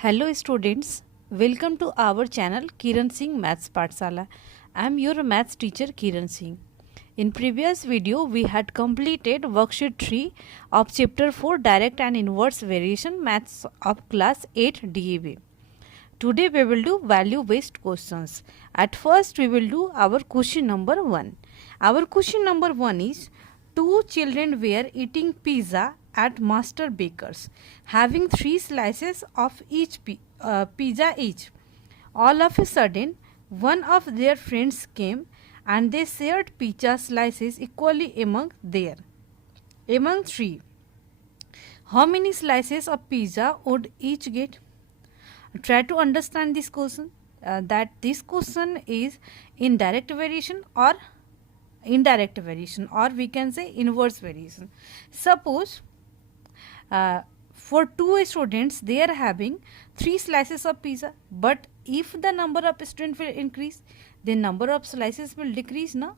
Hello students, welcome to our channel Kiran Singh Maths Pathsala. I am your maths teacher Kiran Singh. In previous video we had completed worksheet 3 of chapter 4 direct and inverse variation maths of class 8 DAB. Today we will do value based questions. At first we will do our question number 1. Our question number 1 is two children were eating pizza at Master Baker's, having 3 slices of each pizza each. All of a sudden, one of their friends came and they shared pizza slices equally among 3. How many slices of pizza would each get? Try to understand this question. That this question is in direct variation or indirect variation, or we can say inverse variation. Suppose for two students they are having 3 slices of pizza, but if the number of students will increase, then number of slices will decrease now.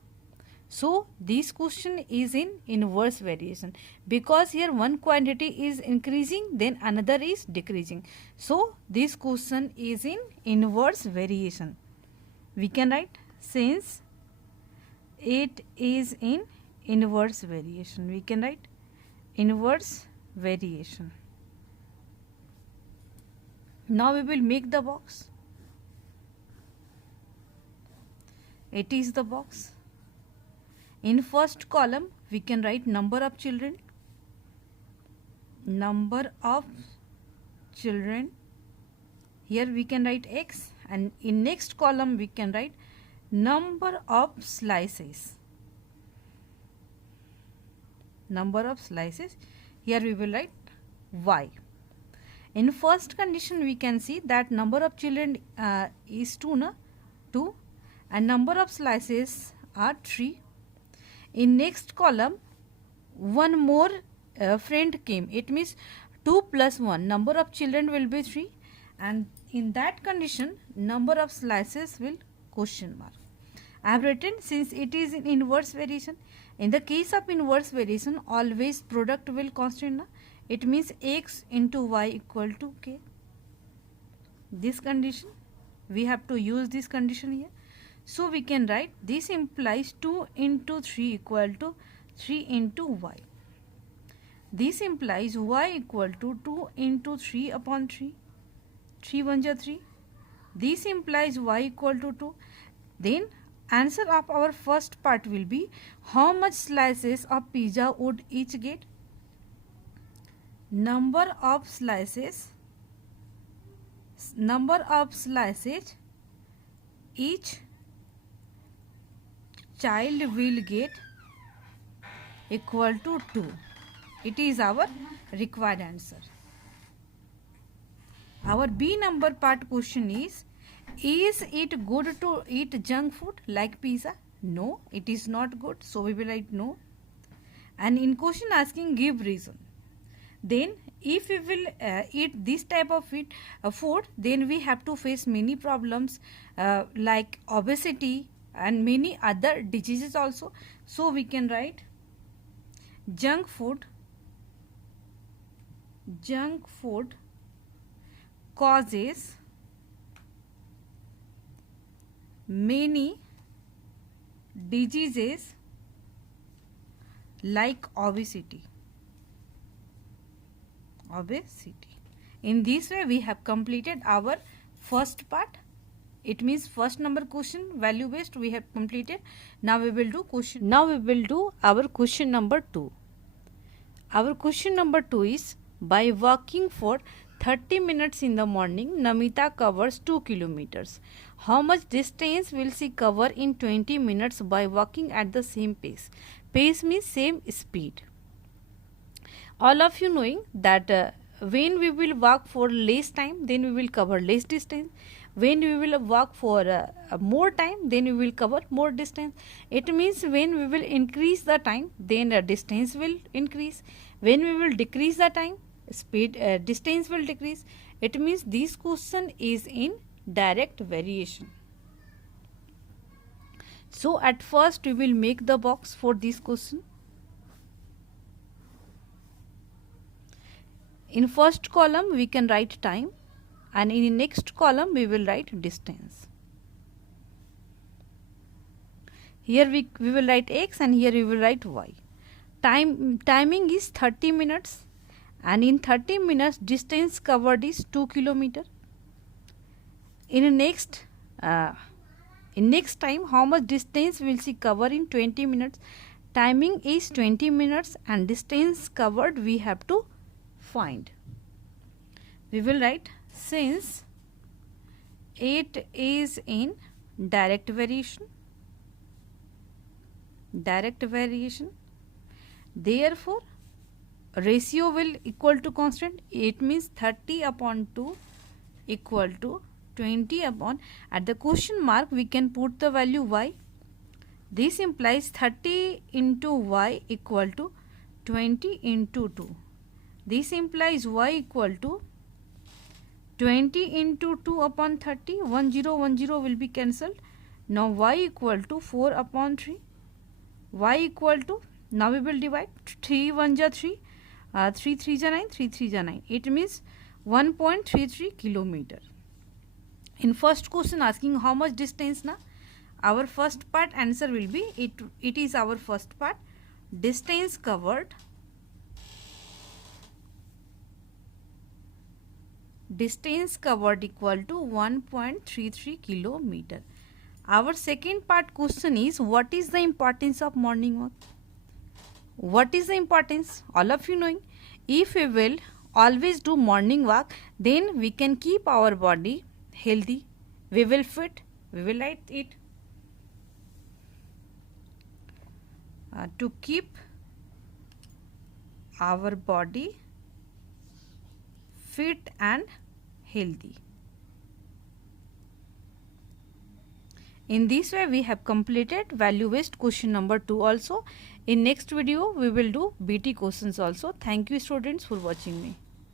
So this question is in inverse variation, because here one quantity is increasing then another is decreasing. So this question is in inverse variation. We can write, since it is in inverse variation, we can write inverse variation. Now we will make the box. It is the box. In first column we can write number of children. Number of children. Here we can write x, and in next column we can write number of slices. Number of slices. Here we will write y. In first condition we can see that number of children is 2, and number of slices are 3. In next column one more friend came. It means 2 plus 1, number of children will be 3, and in that condition number of slices will question mark. I have written, since it is in inverse variation. In the case of inverse variation, always product will constant. It means x into y equal to k. This condition, we have to use this condition here. So we can write, this implies 2 into 3 equal to 3 into y. This implies y equal to 2 into 3 upon 3. 3 1 ja 3. This implies y equal to 2. Then answer of our first part will be, how much slices of pizza would each get? Number of slices each child will get equal to 2. It is our required answer. Our B number part question is it good to eat junk food like pizza? No, it is not good. So we will write no. And in question asking, give reason. Then if we will eat this type of food, then we have to face many problems like obesity and many other diseases also. So we can write, junk food causes many diseases like obesity. In this way we have completed our first part. It means first number question value based we have completed. Now we will do our question number 2. Our question number 2 is, by walking for 30 minutes in the morning, Namita covers 2 kilometers. How much distance will she cover in 20 minutes by walking at the same pace? Pace means same speed. All of you knowing that when we will walk for less time, then we will cover less distance. When we will walk for more time, then we will cover more distance. It means when we will increase the time, then the distance will increase. When we will decrease the time, distance will decrease. It means this question is in direct variation. So at first we will make the box for this question. In first column we can write time. and in the next column we will write distance. Here we will write x and here we will write y. Timing is 30 minutes and in 30 minutes distance covered is 2 kilometer. In next time how much distance will she cover in 20 minutes? Timing is 20 minutes and distance covered we have to find. We will write since it is in direct variation, therefore ratio will equal to constant. It means 30 upon 2 equal to 20 upon, at the question mark we can put the value y. This implies 30 into y equal to 20 into 2. This implies y equal to 20 into 2 upon 30. 1 0 will be cancelled. Now y equal to 4 upon 3. Y equal to, now we will divide 3 1 ja 3, 3 3 ja 9, 3 3 ja 9. It means 1.33 kilometer. In first question asking how much distance na, our first part answer will be it is our first part, distance covered equal to 1.33 kilometer. Our second part question is what is the importance of morning walk? What is the importance? All of you knowing, if we will always do morning walk, then we can keep our body healthy, we will fit, we will write it. To keep our body fit and healthy. In this way we have completed value based question number 2 also. In next video we will do BT questions also. Thank you students for watching me.